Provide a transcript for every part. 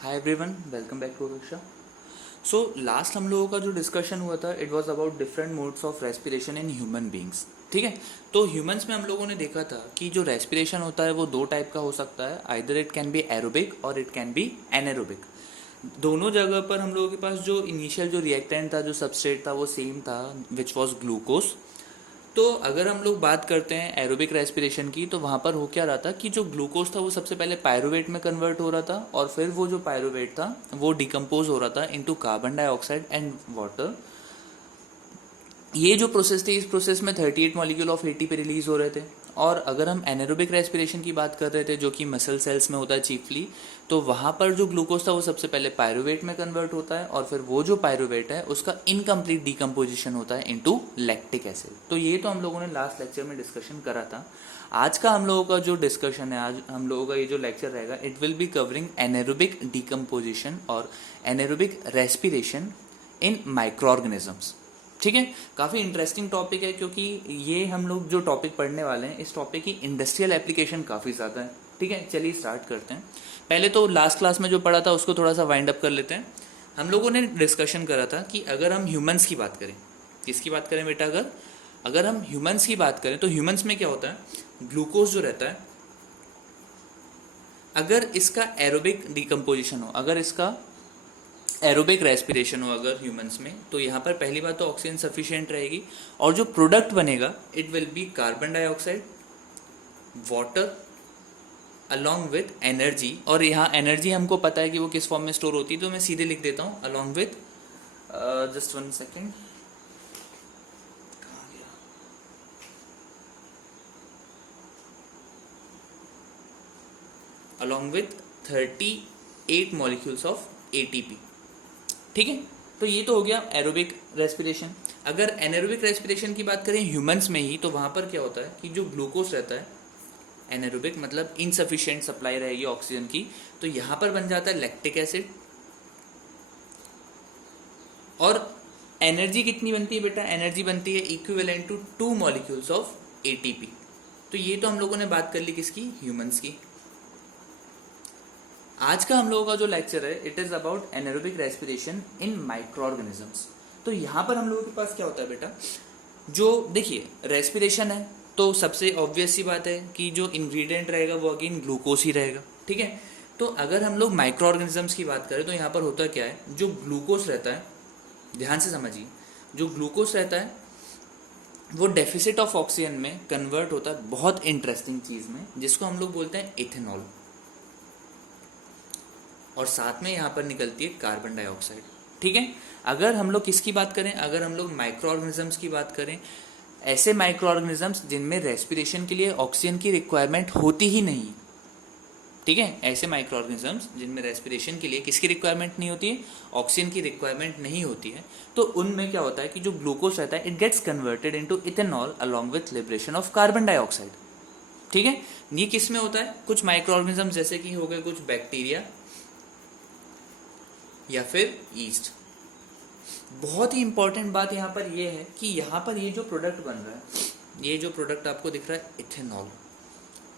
Hi everyone, welcome back to कक्षा। So last हम लोगों का जो डिस्कशन हुआ था it was about different modes of respiration in human beings. ठीक है, तो ह्यूमंस में हम लोगों ने देखा था कि जो रेस्पिरेशन होता है वो दो टाइप का हो सकता है, either it can be aerobic और इट कैन बी एनारोबिक। दोनों जगह पर हम लोगों के पास जो इनिशियल जो रिएक्टेंट था, जो सबस्ट्रेट था, वो सेम था, विच वॉज ग्लूकोज। तो अगर हम लोग बात करते हैं एरोबिक रेस्पिरेशन की, तो वहाँ पर हो क्या रहा था कि जो ग्लूकोज था वो सबसे पहले पायरुवेट में कन्वर्ट हो रहा था और फिर वो जो पायरुवेट था वो डिकम्पोज हो रहा था into carbon dioxide and water. ये जो प्रोसेस थी, इस प्रोसेस में 38 मॉलिक्यूल ऑफ एटीपी रिलीज हो रहे थे। और अगर हम एनारोबिक रेस्पिरेशन की बात कर रहे थे, जो कि मसल सेल्स में होता है चीफली, तो वहाँ पर जो ग्लूकोज था वो सबसे पहले पायरुवेट में कन्वर्ट होता है और फिर वो जो पायरुवेट है उसका इनकम्प्लीट डिकम्पोजिशन होता है इनटू लैक्टिक एसिड। तो ये तो हम लोगों ने लास्ट लेक्चर में डिस्कशन करा था। आज का हम लोगों का जो डिस्कशन है, आज हम लोगों का ये जो लेक्चर रहेगा, it will be covering anaerobic decomposition और anaerobic respiration in microorganisms. ठीक है, काफ़ी इंटरेस्टिंग टॉपिक है क्योंकि ये हम लोग जो टॉपिक पढ़ने वाले हैं, इस टॉपिक की इंडस्ट्रियल एप्लीकेशन काफ़ी ज़्यादा है। ठीक है, चलिए स्टार्ट करते हैं। पहले तो लास्ट क्लास में जो पढ़ा था उसको थोड़ा सा वाइंड अप कर लेते हैं। हम लोगों ने डिस्कशन करा था कि अगर हम ह्यूमंस की बात करें, किसकी बात करें बेटा, अगर अगर हम ह्यूमंस की बात करें तो ह्यूमंस में क्या होता है, ग्लूकोज जो रहता है, अगर इसका एरोबिक डिकम्पोजिशन हो, अगर इसका एरोबिक रेस्पिरेशन हो अगर ह्यूमंस में, तो यहाँ पर पहली बात तो ऑक्सीजन सफिशिएंट रहेगी और जो प्रोडक्ट बनेगा it will B carbon dioxide, water along with energy. और यहाँ एनर्जी हमको पता है कि वो किस फॉर्म में स्टोर होती है, तो मैं सीधे लिख देता हूँ along with, just one second, along with 38 molecules of ATP. ठीक है, तो ये तो हो गया एरोबिक रेस्पिरेशन। अगर एनारोबिक रेस्पिरेशन की बात करें ह्यूमंस में ही, तो वहाँ पर क्या होता है कि जो ग्लूकोज रहता है, एनारोबिक मतलब इनसफिशिएंट सप्लाई रहेगी ऑक्सीजन की, तो यहाँ पर बन जाता है लैक्टिक एसिड। और एनर्जी कितनी बनती है बेटा, एनर्जी बनती है equivalent to 2 molecules of ATP. तो ये तो हम लोगों ने बात कर ली किसकी, ह्यूमंस की। आज का हम लोगों का जो लेक्चर है it is about anaerobic respiration in micro organisms. तो यहाँ पर हम लोगों के पास क्या होता है बेटा, जो देखिए रेस्पिरेशन है तो सबसे ऑब्वियस सी बात है कि जो इंग्रेडिएंट रहेगा वो अगेन ग्लूकोज ही रहेगा। ठीक है, तो अगर हम लोग माइक्रो ऑर्गेनिजम्स की बात करें तो यहाँ पर होता क्या है, जो ग्लूकोज रहता है, ध्यान से समझिए, जो ग्लूकोज रहता है वो डेफिसिट ऑफ ऑक्सीजन में कन्वर्ट होता है बहुत इंटरेस्टिंग चीज में, जिसको हम लोग बोलते हैं इथेनॉल, और साथ में यहाँ पर निकलती है कार्बन डाइऑक्साइड। ठीक है, अगर हम लोग किसकी बात करें, अगर हम लोग माइक्रो ऑर्गेनिजम्स की बात करें, ऐसे माइक्रो ऑर्गेनिजम्स जिनमें रेस्पिरेशन के लिए ऑक्सीजन की रिक्वायरमेंट होती ही नहीं। ठीक है, ऐसे माइक्रो ऑर्गेनिजम्स जिनमें रेस्पिरेशन के लिए किसकी रिक्वायरमेंट नहीं होती है, ऑक्सीजन की रिक्वायरमेंट नहीं होती है, तो उनमें क्या होता है कि जो ग्लूकोज रहता है it gets converted into ethanol along with liberation of carbon dioxide. ठीक है, ये किस में होता है, कुछ माइक्रो ऑर्गेनिजम्स जैसे कि हो गए कुछ बैक्टीरिया या फिर ईस्ट। बहुत ही इंपॉर्टेंट बात यहाँ पर यह है कि यहाँ पर ये जो प्रोडक्ट बन रहा है, ये जो प्रोडक्ट आपको दिख रहा है इथेनॉल,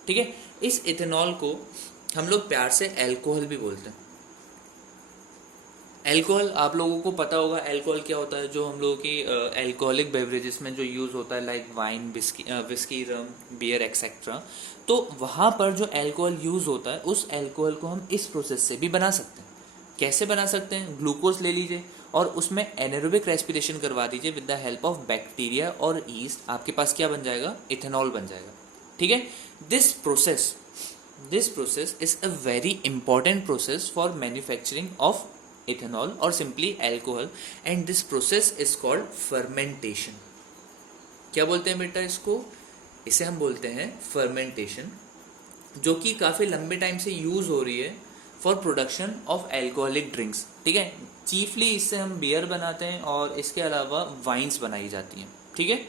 ठीक है, इस इथेनॉल को हम लोग प्यार से एल्कोहल भी बोलते हैं। एल्कोहल आप लोगों को पता होगा, एल्कोहल क्या होता है, जो हम लोगों की एल्कोहलिक बेवरेजेस में जो यूज़ होता है, लाइक वाइन, विस्की, रम, बियर एक्सेट्रा। तो वहाँ पर जो एल्कोहल यूज़ होता है, उस एल्कोहल को हम इस प्रोसेस से भी बना सकते हैं। कैसे बना सकते हैं, ग्लूकोज ले लीजिए और उसमें एनारोबिक रेस्पिरेशन करवा दीजिए with the help of bacteria और ईस्ट, आपके पास क्या बन जाएगा, इथेनॉल बन जाएगा। ठीक है, this process is a very important process for manufacturing of ethanol और simply alcohol, and this process is called fermentation. क्या बोलते हैं बेटा इसको, इसे हम बोलते हैं फर्मेंटेशन, जो कि काफ़ी लंबे टाइम से यूज़ हो रही है for production of alcoholic drinks. ठीक है, चीफली इससे हम बियर बनाते हैं और इसके अलावा वाइन्स बनाई जाती हैं। ठीक है,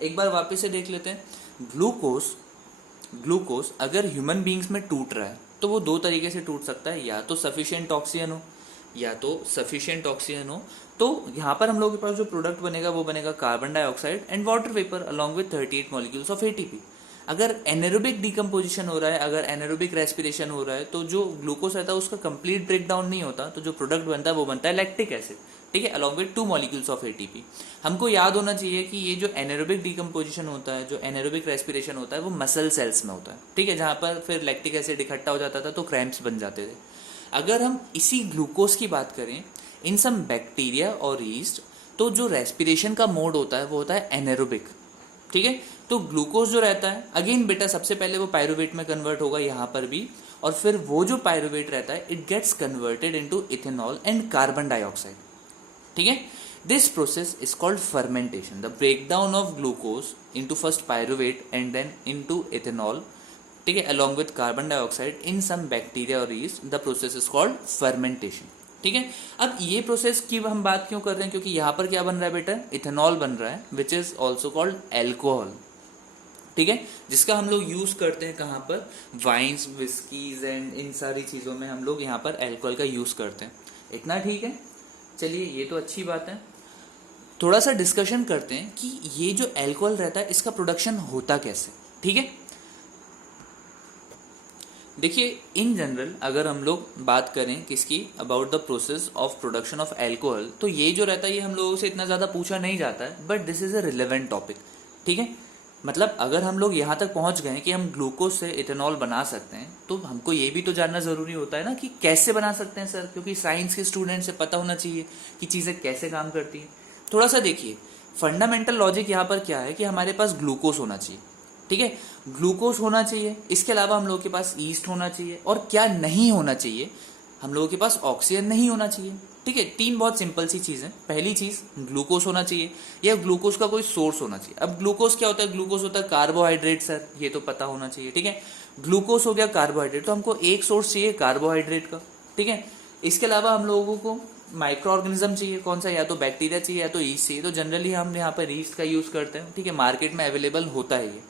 एक बार वापस से देख लेते हैं। ग्लूकोज अगर ह्यूमन बींग्स में टूट रहा है तो वो दो तरीके से टूट सकता है, या तो सफिशिएंट ऑक्सीजन हो, तो यहाँ पर हम लोग के पास जो प्रोडक्ट बनेगा वो बनेगा carbon dioxide and water vapour along with 38 molecules of ATP. अगर एनारोबिक डिकम्पोजिशन हो रहा है, अगर एनारोबिक रेस्पिरेशन हो रहा है, तो जो ग्लूकोज रहता है उसका कंप्लीट ब्रेक डाउन नहीं होता, तो जो प्रोडक्ट बनता है वो बनता है लैक्टिक एसिड, ठीक है, along with 2 molecules of ATP. हमको याद होना चाहिए कि ये जो एनारोबिक डिकम्पोजिशन होता है, जो एनारोबिक रेस्पिरेशन होता है, वो मसल सेल्स में होता है, ठीक है, जहाँ पर फिर लैक्टिक एसिड इकट्ठा हो जाता था तो क्रैम्प्स बन जाते थे। अगर हम इसी ग्लूकोज की बात करें इन सम बैक्टीरिया और यीस्ट, तो जो रेस्पिरेशन का मोड होता है वो होता है एनारोबिक, ठीक है। तो ग्लूकोज जो रहता है, अगेन बेटा सबसे पहले वो पायरुवेट में कन्वर्ट होगा यहाँ पर भी, और फिर वो जो पायरुवेट रहता है it gets converted into ethanol and carbon dioxide, ठीक है। This process is called fermentation, the breakdown of glucose into first pyruvate and then into ethanol, ठीक है, along with carbon dioxide in some bacteria और yeast, the process is called fermentation, ठीक है। अब ये process की हम बात क्यों कर रहे हैं, क्योंकि यहाँ पर क्या बन रहा है बेटा, इथेनॉल बन रहा है, which is also called alcohol, ठीक है, जिसका हम लोग यूज करते हैं कहाँ पर, वाइन्स, विस्कीज एंड इन सारी चीजों में हम लोग यहाँ पर एल्कोहल का यूज करते हैं। इतना ठीक है, चलिए ये तो अच्छी बात है। थोड़ा सा डिस्कशन करते हैं कि ये जो एल्कोहल रहता है इसका प्रोडक्शन होता कैसे, ठीक है। देखिए इन जनरल अगर हम लोग बात करें किसकी, about the process of production of alcohol, तो ये जो रहता है ये हम लोगों से इतना ज़्यादा पूछा नहीं जाता है, but this is a relevant topic, ठीक है। मतलब अगर हम लोग यहाँ तक पहुँच गए कि हम ग्लूकोज से इथेनॉल बना सकते हैं, तो हमको ये भी तो जानना ज़रूरी होता है ना कि कैसे बना सकते हैं सर, क्योंकि साइंस के स्टूडेंट से पता होना चाहिए कि चीज़ें कैसे काम करती हैं। थोड़ा सा देखिए फंडामेंटल लॉजिक यहाँ पर क्या है कि हमारे पास ग्लूकोज होना चाहिए, ठीक है, ग्लूकोज होना चाहिए, इसके अलावा हम लोगों के पास ईस्ट होना चाहिए, और क्या नहीं होना चाहिए, हम लोगों के पास ऑक्सीजन नहीं होना चाहिए, ठीक है। 3 बहुत सिंपल सी चीज़ें। पहली चीज़ ग्लूकोज होना चाहिए या ग्लूकोज का कोई सोर्स होना चाहिए। अब ग्लूकोज क्या होता है, ग्लूकोज होता है कार्बोहाइड्रेट सर, ये तो पता होना चाहिए, ठीक है। ग्लूकोज हो गया कार्बोहाइड्रेट, तो हमको एक सोर्स चाहिए कार्बोहाइड्रेट का, ठीक है। इसके अलावा हम लोगों को माइक्रो ऑर्गेनिज्म चाहिए, कौन सा, या तो बैक्टीरिया चाहिए या तो ईस्ट चाहिए, तो जनरली हम यहाँ पर ईस्ट का यूज करते हैं, ठीक है, मार्केट में अवेलेबल होता है ये।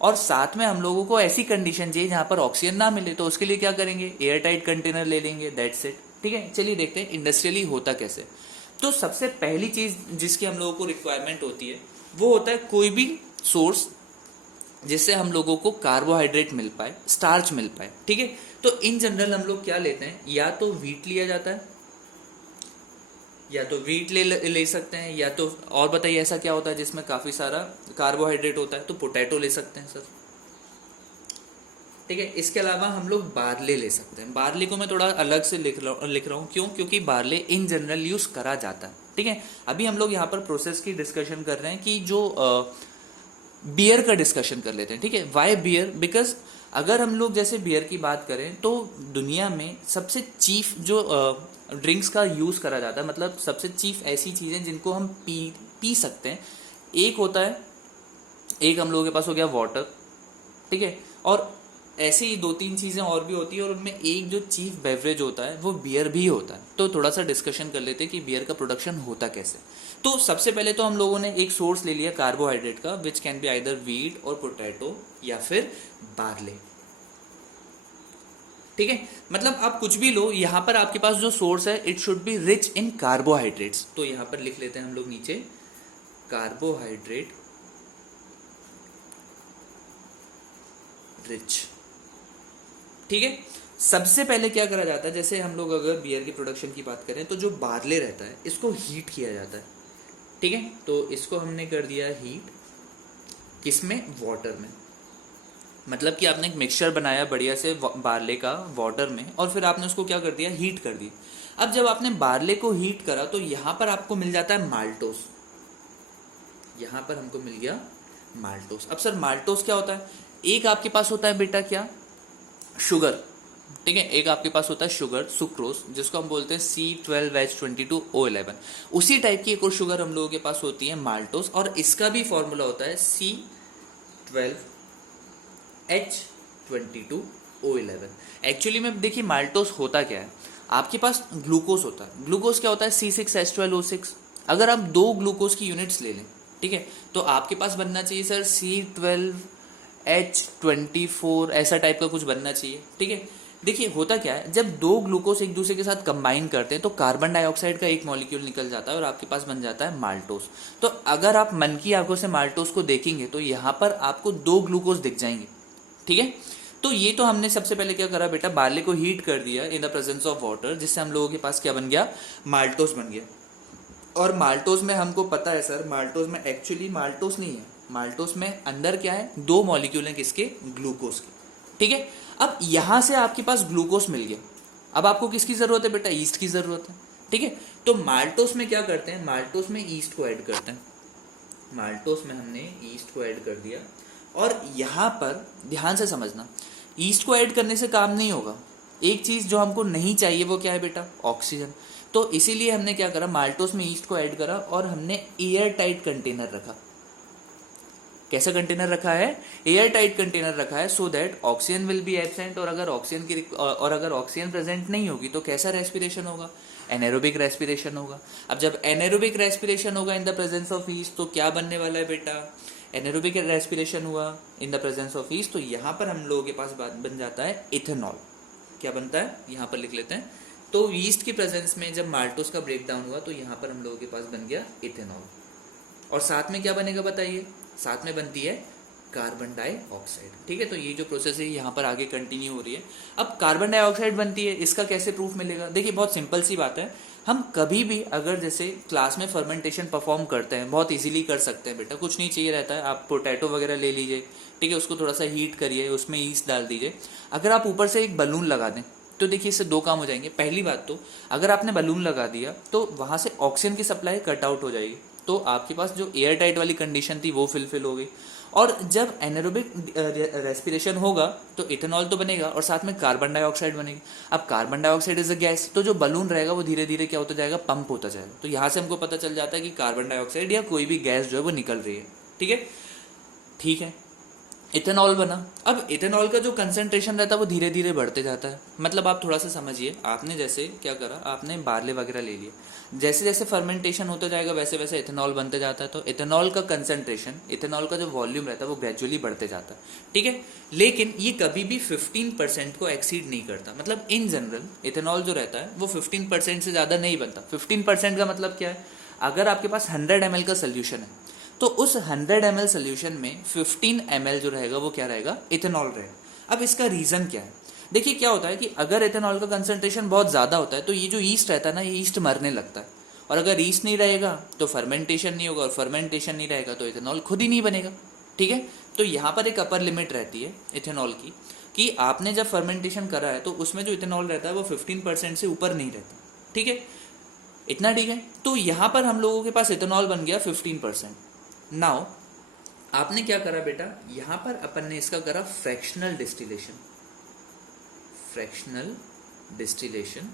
और साथ में हम लोगों को ऐसी कंडीशन चाहिए जहां पर ऑक्सीजन ना मिले, तो उसके लिए क्या करेंगे, एयर टाइट कंटेनर ले लेंगे, दैट्स इट, ठीक है। चलिए देखते हैं इंडस्ट्रियली होता कैसे। तो सबसे पहली चीज जिसकी हम लोगों को रिक्वायरमेंट होती है वो होता है कोई भी सोर्स जिससे हम लोगों को कार्बोहाइड्रेट मिल पाए, स्टार्च मिल पाए, ठीक है। तो इन जनरल हम लोग क्या लेते हैं, या तो व्हीट लिया जाता है, या तो व्हीट ले सकते हैं, या तो और बताइए ऐसा क्या होता है जिसमें काफी सारा कार्बोहाइड्रेट होता है, तो पोटैटो ले सकते हैं सर, ठीक है। इसके अलावा हम लोग बार्ले ले सकते हैं। बार्ले को मैं थोड़ा अलग से लिख रहा हूँ, क्यों, क्योंकि बार्ले इन जनरल यूज करा जाता है, ठीक है। अभी हम लोग यहाँ पर प्रोसेस की डिस्कशन कर रहे हैं कि जो बियर का डिस्कशन कर लेते हैं, ठीक है। वाई बियर, बिकॉज अगर हम लोग जैसे बियर की बात करें तो दुनिया में सबसे चीफ जो ड्रिंक्स का यूज करा जाता है, मतलब सबसे चीफ ऐसी चीजें जिनको हम पी सकते हैं, एक होता है, एक हम लोगों के पास हो गया वाटर, ठीक है, और ऐसे ही 2-3 चीजें और भी होती है, और उनमें एक जो चीफ बेवरेज होता है वो बियर भी होता है। तो थोड़ा सा डिस्कशन कर लेते हैं कि बियर का प्रोडक्शन होता कैसे। तो सबसे पहले तो हम लोगों ने एक सोर्स ले लिया कार्बोहाइड्रेट का, which can be either wheat और पोटैटो या फिर बार्ले, ठीक है। मतलब आप कुछ भी लो, यहां पर आपके पास जो सोर्स है it should be rich in carbohydrates. तो यहां पर लिख लेते हैं हम लोग नीचे कार्बोहाइड्रेट रिच, ठीक है। सबसे पहले क्या करा जाता है, जैसे हम लोग अगर बियर की प्रोडक्शन की बात करें तो जो बार्ले रहता है इसको हीट किया जाता है, ठीक है। तो इसको हमने कर दिया हीट, किसमें, वाटर में। मतलब कि आपने एक मिक्सचर बनाया बढ़िया से बार्ले का वाटर में, और फिर आपने उसको क्या कर दिया, हीट कर दी। अब जब आपने बार्ले को हीट करा तो यहां पर आपको मिल जाता है माल्टोस, यहां पर हमको मिल गया माल्टोस। अब सर माल्टोस क्या होता है, एक आपके पास होता है बेटा क्या, शुगर, ठीक है, एक आपके पास होता है शुगर, सुक्रोज, जिसको हम बोलते हैं C12H22O11। उसी टाइप की एक और शुगर हम लोगों के पास होती है माल्टोस, और इसका भी फॉर्मूला होता है C12H22O11। एक्चुअली में देखिए माल्टोस होता क्या है, आपके पास ग्लूकोज होता है, ग्लूकोज क्या होता है C6H12O6। अगर आप 2 ग्लूकोज की यूनिट्स ले लें, ठीक है, तो आपके पास बनना चाहिए सर C12H24, ऐसा टाइप का कुछ बनना चाहिए, ठीक है। देखिए होता क्या है, जब दो ग्लूकोज एक दूसरे के साथ कंबाइन करते हैं तो कार्बन डाइऑक्साइड का एक मॉलिक्यूल निकल जाता है और आपके पास बन जाता है माल्टोज। तो अगर आप मन की आंखों से माल्टोज को देखेंगे तो यहाँ पर आपको दो ग्लूकोज दिख जाएंगे, ठीक है। तो ये तो हमने सबसे पहले क्या करा बेटा, बार्ले को हीट कर दिया in the presence of water, जिससे हम लोगों के पास क्या बन गया, माल्टोज बन गया। और माल्टोज में हमको पता है सर, माल्टोज में एक्चुअली माल्टोज नहीं है, माल्टोज में अंदर क्या है, दो मॉलिक्यूल हैं किसके, ग्लूकोज के, ठीक है। अब यहां से आपके पास ग्लूकोज मिल गया, अब आपको किसकी जरूरत है बेटा, ईस्ट की जरूरत है, ठीक है। तो माल्टोज में क्या करते हैं, माल्टोज में ईस्ट को ऐड करते हैं, माल्टोज में हमने ईस्ट को ऐड कर दिया। और यहां पर ध्यान से समझना, ईस्ट को ऐड करने से काम नहीं होगा, एक चीज जो हमको नहीं चाहिए वो क्या है बेटा, ऑक्सीजन। तो इसीलिए हमने क्या करा, माल्टोज में ईस्ट को ऐड करा और हमने एयर टाइट कंटेनर रखा। कैसा कंटेनर रखा है, एयर टाइट कंटेनर रखा है, so that oxygen will be absent. और अगर ऑक्सीजन प्रेजेंट नहीं होगी तो कैसा रेस्पिरेशन होगा, एनारोबिक रेस्पिरेशन होगा। अब जब एनारोबिक रेस्पिरेशन होगा in the presence of east तो क्या बनने वाला है बेटा, एनारोबिक रेस्पिरेशन हुआ in the presence of east, तो यहाँ पर हम लोगों के पास बन जाता है इथेनॉल। क्या बनता है, यहाँ पर लिख लेते हैं। तो ईस्ट की प्रेजेंस में जब माल्टोज का ब्रेक डाउन हुआ तो यहाँ पर हम लोगों के पास बन गया इथेनॉल। और साथ में क्या बनेगा बताइए, साथ में बनती है कार्बन डाइऑक्साइड, ठीक है। तो ये जो प्रोसेस है यहाँ पर आगे कंटिन्यू हो रही है। अब कार्बन डाइऑक्साइड बनती है, इसका कैसे प्रूफ मिलेगा, देखिए बहुत सिंपल सी बात है। हम कभी भी अगर जैसे क्लास में फर्मेंटेशन परफॉर्म करते हैं, बहुत इजीली कर सकते हैं बेटा, कुछ नहीं चाहिए रहता है। आप पोटैटो वगैरह ले लीजिए, ठीक है, उसको थोड़ा सा हीट करिए, उसमें ईस्ट डाल दीजिए। अगर आप ऊपर से एक बलून लगा दें तो देखिए इससे दो काम हो जाएंगे। पहली बात तो अगर आपने बलून लगा दिया तो वहां से ऑक्सीजन की सप्लाई कट आउट हो जाएगी, तो आपके पास जो एयर टाइट वाली कंडीशन थी वो फिल हो गई। और जब एनारोबिक रेस्पिरेशन होगा तो इथेनॉल तो बनेगा और साथ में कार्बन डाइऑक्साइड बनेगी। अब carbon dioxide is a gas, तो जो बलून रहेगा वो धीरे धीरे क्या होता जाएगा, पंप होता जाएगा। तो यहाँ से हमको पता चल जाता है कि कार्बन डाइऑक्साइड या कोई भी गैस जो है वो निकल रही है, ठीक है, ठीक है। इथेनॉल बना। अब इथेनॉल का जो कंसंट्रेशन रहता है वो धीरे धीरे बढ़ते जाता है। मतलब आप थोड़ा सा समझिए, आपने जैसे क्या करा, आपने बार्ले वगैरह ले लिया, जैसे जैसे फर्मेंटेशन होता जाएगा वैसे वैसे इथेनॉल बनते जाता है। तो इथेनॉल का कंसंट्रेशन, इथेनॉल का जो वॉल्यूम रहता है वो ग्रेजुअली बढ़ते जाता है, ठीक है। लेकिन ये कभी भी 15% को एक्सीड नहीं करता। मतलब इन जनरल इथेनॉल जो रहता है वो 15% से ज़्यादा नहीं बनता। 15% का मतलब क्या है, अगर आपके पास 100 ml का सोल्यूशन है तो उस 100 ml सोल्यूशन में 15 ml जो रहेगा वो क्या रहेगा, इथेनॉल रहेगा। अब इसका रीज़न क्या है, देखिए क्या होता है कि अगर इथेनॉल का कंसंट्रेशन बहुत ज़्यादा होता है तो ये जो ईस्ट रहता है ना, ये ईस्ट मरने लगता है। और अगर ईस्ट नहीं रहेगा तो फर्मेंटेशन नहीं होगा, और फर्मेंटेशन नहीं रहेगा तो इथेनॉल खुद ही नहीं बनेगा, ठीक है। तो यहाँ पर एक अपर लिमिट रहती है इथेनॉल की, कि आपने जब फर्मेंटेशन करा है तो उसमें जो इथेनॉल रहता है वो 15% से ऊपर नहीं रहता, ठीक है, इतना ठीक है। तो यहाँ पर हम लोगों के पास इथेनॉल बन गया 15%। नाउ आपने क्या करा बेटा, यहां पर अपन ने इसका करा फ्रैक्शनल डिस्टिलेशन, फ्रैक्शनल डिस्टिलेशन।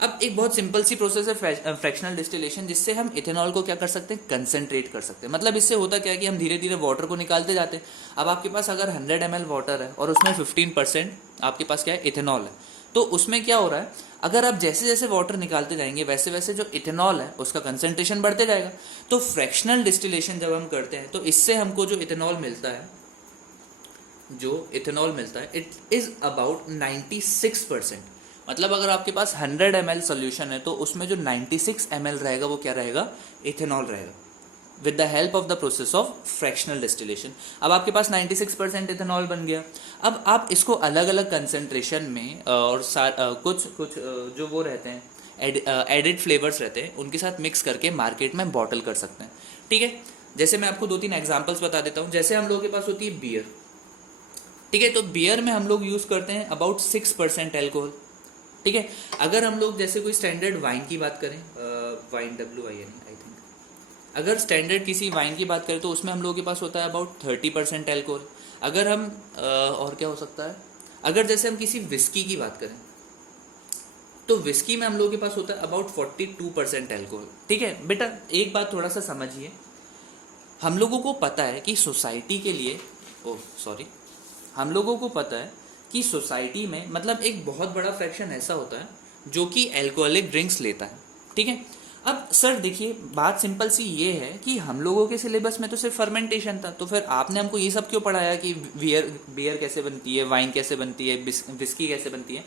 अब एक बहुत सिंपल सी प्रोसेस है फ्रैक्शनल डिस्टिलेशन, जिससे हम इथेनॉल को क्या कर सकते हैं, कंसंट्रेट कर सकते हैं। मतलब इससे होता क्या है कि हम धीरे धीरे वाटर को निकालते जाते हैं। अब आपके पास अगर 100 ml वाटर है और उसमें 15% आपके पास क्या है, इथेनॉल है, तो उसमें क्या हो रहा है, अगर आप जैसे जैसे वाटर निकालते जाएंगे वैसे वैसे जो इथेनॉल है उसका कंसंट्रेशन बढ़ते जाएगा। तो फ्रैक्शनल डिस्टिलेशन जब हम करते हैं तो इससे हमको जो इथेनॉल मिलता है, जो इथेनॉल मिलता है, इट इज अबाउट 96%। मतलब अगर आपके पास 100 ml सोल्यूशन है तो उसमें जो 96 ml रहेगा वो क्या रहेगा, इथेनॉल रहेगा, with the help of the process of fractional distillation. अब आपके पास 96% इथेनॉल बन गया। अब आप इसको अलग अलग कंसंट्रेशन में और कुछ कुछ जो वो रहते हैं एडिड फ्लेवर्स रहते हैं उनके साथ मिक्स करके मार्केट में बॉटल कर सकते हैं, ठीक है। जैसे मैं आपको 2-3 एग्जांपल्स बता देता हूँ। जैसे हम लोगों के पास होती है बियर, ठीक है, तो बियर में हम लोग यूज़ करते हैं अबाउट 6% एल्कोहल, ठीक है। अगर हम लोग जैसे कोई स्टैंडर्ड वाइन की बात करें, वाइन WIN आई थिंक, अगर स्टैंडर्ड किसी वाइन की बात करें तो उसमें हम लोगों के पास होता है अबाउट 30% एल्कोहल। अगर हम और क्या हो सकता है, अगर जैसे हम किसी विस्की की बात करें तो विस्की में हम लोगों के पास होता है अबाउट 42% एल्कोहल, ठीक है। बेटा एक बात थोड़ा सा समझिए, हम लोगों को पता है कि सोसाइटी के लिए, हम लोगों को पता है कि सोसाइटी में मतलब एक बहुत बड़ा फ्रैक्शन ऐसा होता है जो कि एल्कोहलिक ड्रिंक्स लेता है, ठीक है। अब सर देखिए, बात सिंपल सी ये है कि हम लोगों के सिलेबस में तो सिर्फ फर्मेंटेशन था, तो फिर आपने हमको ये सब क्यों पढ़ाया कि बियर कैसे बनती है, वाइन कैसे बनती है, विस्की कैसे बनती है।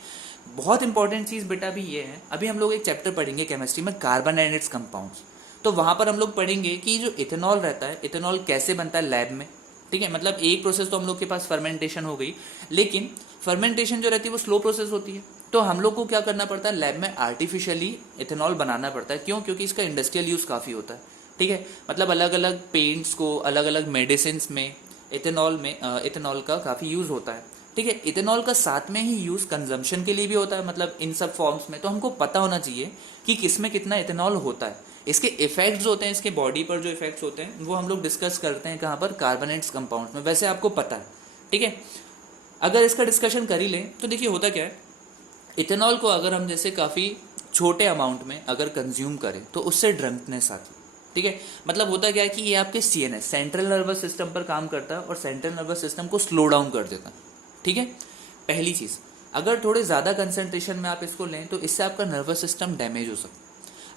बहुत इंपॉर्टेंट चीज़ बेटा भी ये है, अभी हम लोग एक चैप्टर पढ़ेंगे केमिस्ट्री में, कार्बन एंड इट्स कंपाउंड्स। तो वहाँ पर हम लोग पढ़ेंगे कि जो इथेनॉल रहता है, इथेनॉल कैसे बनता है लैब में। ठीक है, मतलब एक प्रोसेस तो हम लोग के पास फर्मेंटेशन हो गई, लेकिन फर्मेंटेशन जो रहती है वो स्लो प्रोसेस होती है। तो हम लोग को क्या करना पड़ता है, लैब में आर्टिफिशियली इथेनॉल बनाना पड़ता है। क्यों? क्योंकि इसका इंडस्ट्रियल यूज़ काफ़ी होता है। ठीक है, मतलब अलग अलग पेंट्स को, अलग अलग मेडिसिन में इथेनॉल का काफ़ी यूज़ होता है। ठीक है, इथेनॉल का साथ में ही यूज़ कंजम्पशन के लिए भी होता है, मतलब इन सब फॉर्म्स में। तो हमको पता होना चाहिए कि किस में कितना इथेनॉल होता है। इसके इफेक्ट्स होते हैं, इसके बॉडी पर जो इफेक्ट्स होते हैं वो हम लोग डिस्कस करते हैं कहाँ पर, कार्बोनेट्स कंपाउंड्स में। वैसे आपको पता है। ठीक है, अगर इसका डिस्कशन कर ही लें तो देखिए होता क्या है, इथेनॉल को अगर हम जैसे काफ़ी छोटे अमाउंट में अगर कंज्यूम करें तो उससे ड्रंकनेस आती है। ठीक है, मतलब होता क्या है कि ये आपके सीएनएस, सेंट्रल नर्वस सिस्टम पर काम करता है और सेंट्रल नर्वस सिस्टम को स्लो डाउन कर देता है। ठीक है, पहली चीज़, अगर थोड़े ज़्यादा कंसंट्रेशन में आप इसको लें तो इससे आपका नर्वस सिस्टम डैमेज हो सकता है।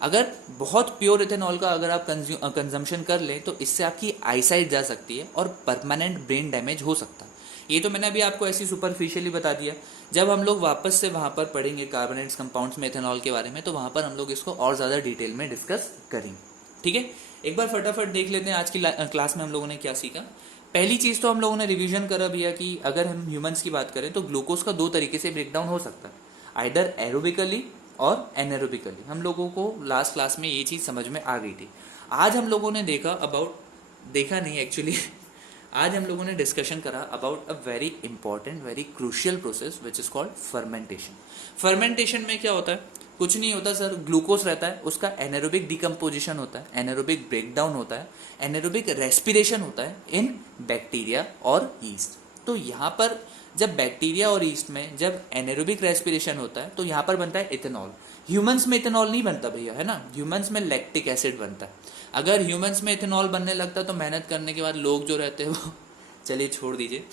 अगर बहुत प्योर इथेनॉल का अगर आप कंजम्पशन कर लें तो इससे आपकी आईसाइट जा सकती है और परमानेंट ब्रेन डैमेज हो सकता है। ये तो मैंने अभी आपको ऐसी सुपरफिशियली बता दिया। जब हम लोग वापस से वहाँ पर पढ़ेंगे कार्बोनेट्स कंपाउंड्स में इथेनॉल के बारे में, तो वहाँ पर हम लोग इसको और ज़्यादा डिटेल में डिस्कस करेंगे। ठीक है, एक बार फटाफट देख लेते हैं आज की क्लास में हम लोगों ने क्या सीखा। पहली चीज़ तो हम लोगों ने रिवीजन करा भैया कि अगर हम ह्यूमंस की बात करें तो ग्लूकोज का 2 तरीके से ब्रेकडाउन हो सकता है, आइदर एरोबिकली और एनएरोबिकली। हम लोगों को लास्ट क्लास में ये चीज़ समझ में आ गई थी। आज हम लोगों ने देखा नहीं एक्चुअली आज हम लोगों ने डिस्कशन करा about a very important, very crucial process which is called fermentation. Fermentation में क्या होता है? कुछ नहीं होता सर, ग्लूकोज रहता है, उसका एनारोबिक डिकम्पोजिशन होता है, एनारोबिक ब्रेकडाउन होता है, एनारोबिक रेस्पिरेशन होता है इन बैक्टीरिया और ईस्ट। तो यहाँ पर जब बैक्टीरिया और ईस्ट में जब एनारोबिक रेस्पिरेशन होता है तो यहाँ पर बनता है इथेनॉल। ह्यूमंस में इथेनॉल नहीं बनता भैया, है ना, ह्यूमंस में लैक्टिक एसिड बनता है। अगर ह्यूमंस में इथेनॉल बनने लगता तो मेहनत करने के बाद लोग जो रहते हैं वो चलिए छोड़ दीजिए।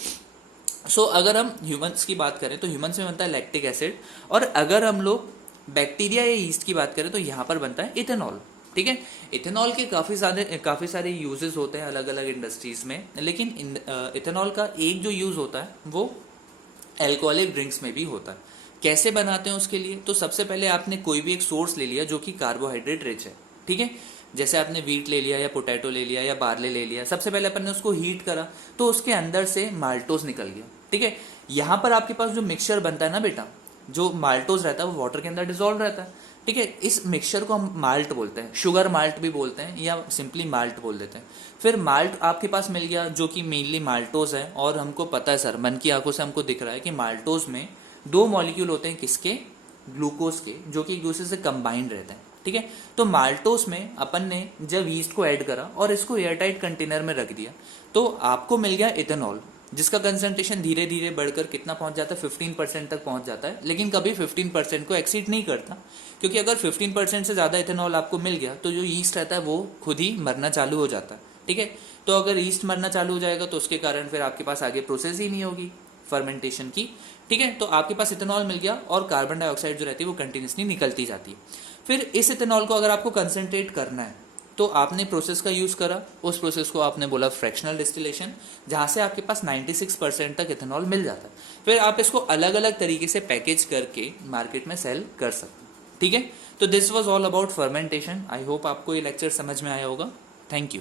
अगर हम ह्यूमंस की बात करें तो ह्यूमंस में बनता है लैक्टिक एसिड, और अगर हम लोग बैक्टीरिया या ईस्ट की बात करें तो यहाँ पर बनता है इथेनॉल। ठीक है, इथेनॉल के काफ़ी सारे यूजेस होते हैं अलग अलग इंडस्ट्रीज में, लेकिन इथेनॉल का एक जो यूज़ होता है वो एल्कोहलिक ड्रिंक्स में भी होता है। कैसे बनाते हैं उसके लिए, तो सबसे पहले आपने कोई भी एक सोर्स ले लिया जो कि कार्बोहाइड्रेट रिच है। ठीक है, जैसे आपने वीट ले लिया या पोटैटो ले लिया या बार्ले ले लिया, सबसे पहले अपन ने उसको हीट करा तो उसके अंदर से माल्टोज निकल गया। ठीक है, यहाँ पर आपके पास जो मिक्सचर बनता है ना बेटा, जो माल्टोज रहता है वो वाटर के अंदर डिजोल्व रहता है। ठीक है, इस मिक्सचर को हम माल्ट बोलते हैं, शुगर माल्ट भी बोलते हैं या सिंपली माल्ट बोल देते हैं। फिर माल्ट आपके पास मिल गया जो कि मेनली माल्टोज है, और हमको पता है सर, मन की आंखों से हमको दिख रहा है कि माल्टोज में 2 मॉलिक्यूल होते हैं, किसके? ग्लूकोज के, जो कि एक दूसरे से कंबाइंड रहते हैं। ठीक है, तो माल्टोज में अपन ने जब ईस्ट को ऐड करा और इसको एयरटाइट कंटेनर में रख दिया तो आपको मिल गया इथेनॉल, जिसका कंसंट्रेशन धीरे धीरे बढ़कर कितना पहुंच जाता है, 15% तक पहुंच जाता है, लेकिन कभी 15% को एक्सीड नहीं करता, क्योंकि अगर 15% से ज़्यादा इथेनॉल आपको मिल गया तो जो ईस्ट रहता है वो खुद ही मरना चालू हो जाता है। ठीक है, तो अगर ईस्ट मरना चालू हो जाएगा तो उसके कारण फिर आपके पास आगे प्रोसेस ही नहीं होगी फर्मेंटेशन की। ठीक है, तो आपके पास इथेनॉल मिल गया और कार्बन डाइऑक्साइड जो रहती है वो कंटिन्यूसली निकलती जाती है। फिर इस इथेनॉल को अगर आपको कंसनट्रेट करना है तो आपने प्रोसेस का यूज़ करा, उस प्रोसेस को आपने बोला फ्रैक्शनल डिस्टिलेशन, जहाँ से आपके पास 96% तक इथेनॉल मिल जाता है। फिर आप इसको अलग अलग तरीके से पैकेज करके मार्केट में सेल कर सकते हैं। ठीक है, तो this was all about fermentation. I hope आपको ये लेक्चर समझ में आया होगा। Thank you.